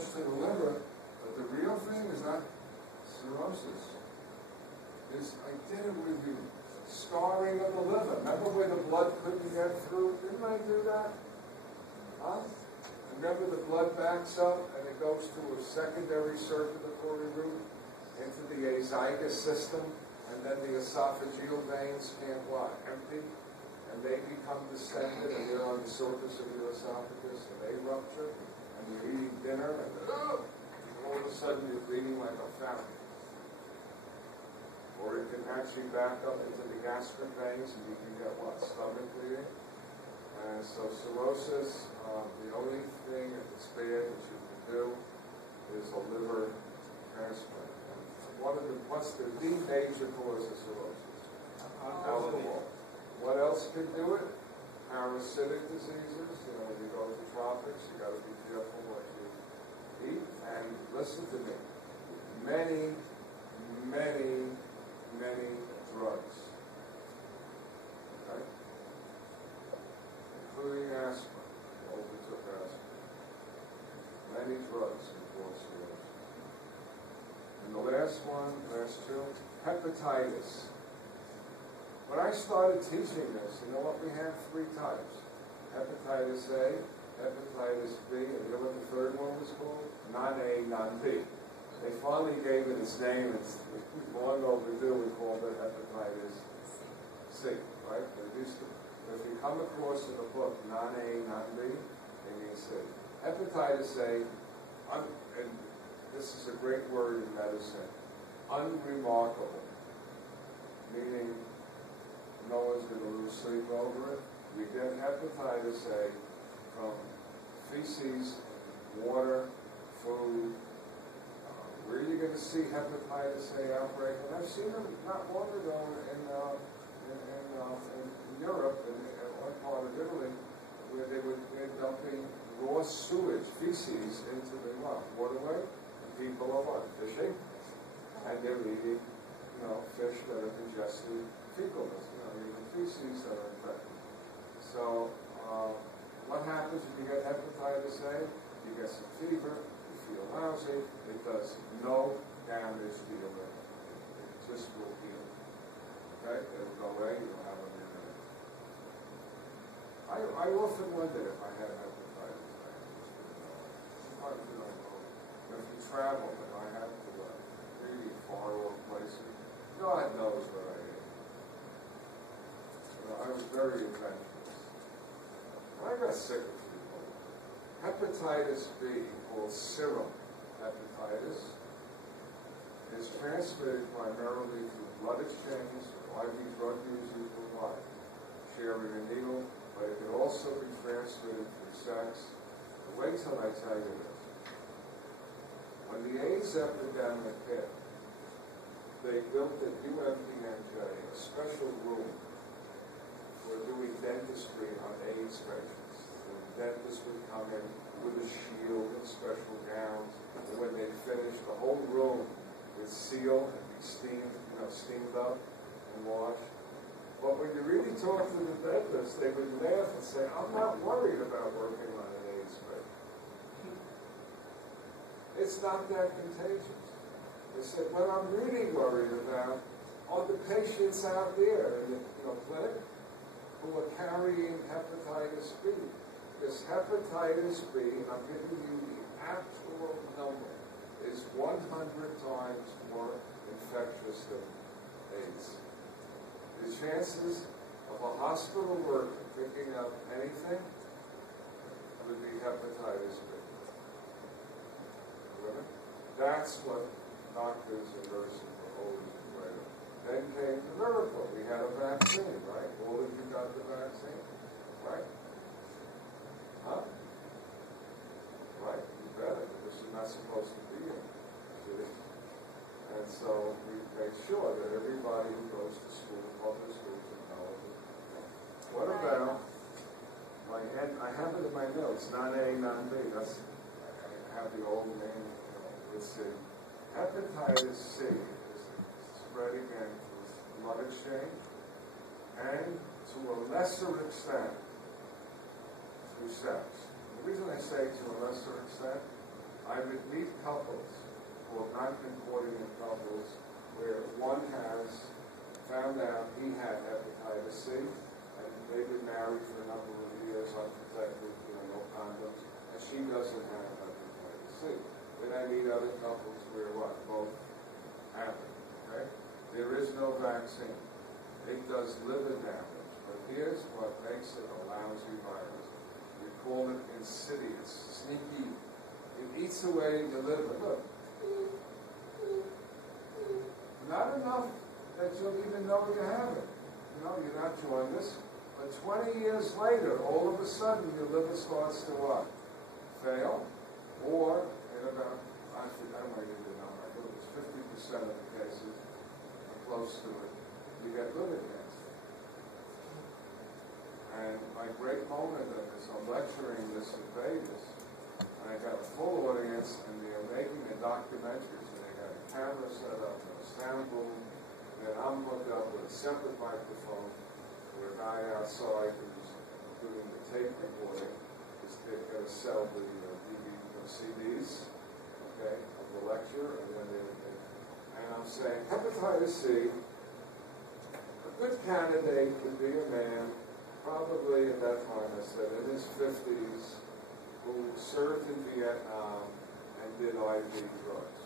damage to the liver, but the real thing is not cirrhosis. I did it with you. Scarring of the liver. Remember where the blood couldn't get through? Didn't I do that? Huh? Remember the blood backs up and it goes to a secondary circulatory route into the azygous system, and then the esophageal veins can't what? Empty, and they become distended, and they're on the surface of your esophagus, and they rupture, and you're eating dinner, and all of a sudden you're bleeding like a fountain. Or it can actually back up into the gastric veins, and you can get what? Stomach bleeding. And so cirrhosis, the only thing that's bad that you can do is a liver transplant. And what's the major cause of cirrhosis? Alcohol. What else can do it? Parasitic diseases. When you go to the tropics, you got to be careful what you eat. And listen to me. Many drugs. Okay? Including aspirin. Overtook aspirin. Many drugs can cause cirrhosis. And the last two, hepatitis. When I started teaching this, you know what? We have 3 types. Hepatitis A, hepatitis B, and you know what the third one was called? Non-A, non-B. They finally gave it its name. It's long overdue. We called it hepatitis C, right? But it used to, if you come across in the book non-A, non-B, it means C. Hepatitis A, and this is a great word in medicine, unremarkable, meaning no one's going to lose sleep over it. We get hepatitis A from feces, water, food. Where are you going to see hepatitis A outbreak? And I've seen them not long ago in Europe, in one part of Italy, where they're dumping raw sewage, feces, into the waterway. And people are what? Fishing, and they're eating, fish that have ingested fecalness, even feces that are infected. So, what happens if you get hepatitis A? You get some fever. Feel lousy, it does no damage to your liver. It just will heal. Okay? It'll go away, you'll have it in a minute. I often wonder if I had hepatitis. Sometimes you don't know. If you travel, and I have to really far off places, God knows what I ate. I was very adventurous. I got sick of people. Hepatitis B, called serum hepatitis, is transmitted primarily through blood exchange. IV drug users will what? Sharing a needle, but it can also be transmitted through sex. But wait till I tell you this. When the AIDS epidemic hit, they built at UMPNJ a special room for doing dentistry on AIDS patients. The dentist would come in with a shield and special gowns, and when they finished, the whole room would seal and be steamed up and washed. But when you really talk to the dentist, they would laugh and say, "I'm not worried about working on an AIDS patient. It's not that contagious." They said, "What I'm really worried about are the patients out there in the clinic who are carrying hepatitis B. This hepatitis B, and I'm giving you the actual number, is 100 times more infectious than AIDS. The chances of a hospital worker picking up anything would be hepatitis B. That's what doctors and nurses were always afraid of. Then came the miracle. We had a vaccine, right? All of you got the vaccine, right? Huh? Right? You better, because you're not supposed to be here. And so we made sure that everybody who goes to school, public schools and colleges. What about I have it in my notes, non-A, non-B. I have the old name. Let's see. Hepatitis C is spread again through blood exchange and to a lesser extent through sex. The reason I say to a lesser extent, I I would meet couples, or non-concordant couples, where one has found out he had hepatitis C, and they've been married for a number of years, unprotected, no condoms, and she doesn't have hepatitis C. Then I meet other couples where what? Both have it, okay? There is no vaccine. It does liver damage, but here's what makes it a lousy virus. We call it insidious, sneaky. It eats away your liver. Look. Not enough that you'll even know you have it. You're not jaundiced. But 20 years later, all of a sudden, your liver starts to what? Fail. Or, in about, actually, I don't want to give you the number, I think it's 50% of the cases, or close to it, you get liver cancer. And my great moment of this, I'm lecturing this in Vegas, and I got a full audience, and they're making a documentary, so they got a camera set up, a sound boom, and I'm hooked up with a separate microphone, where a guy outside who's doing the tape recording is going to sell the CDs, okay, of the lecture, and I'm saying hepatitis C, a good candidate would be a man, probably at that time I said in his 50s, who served in Vietnam and did IV drugs.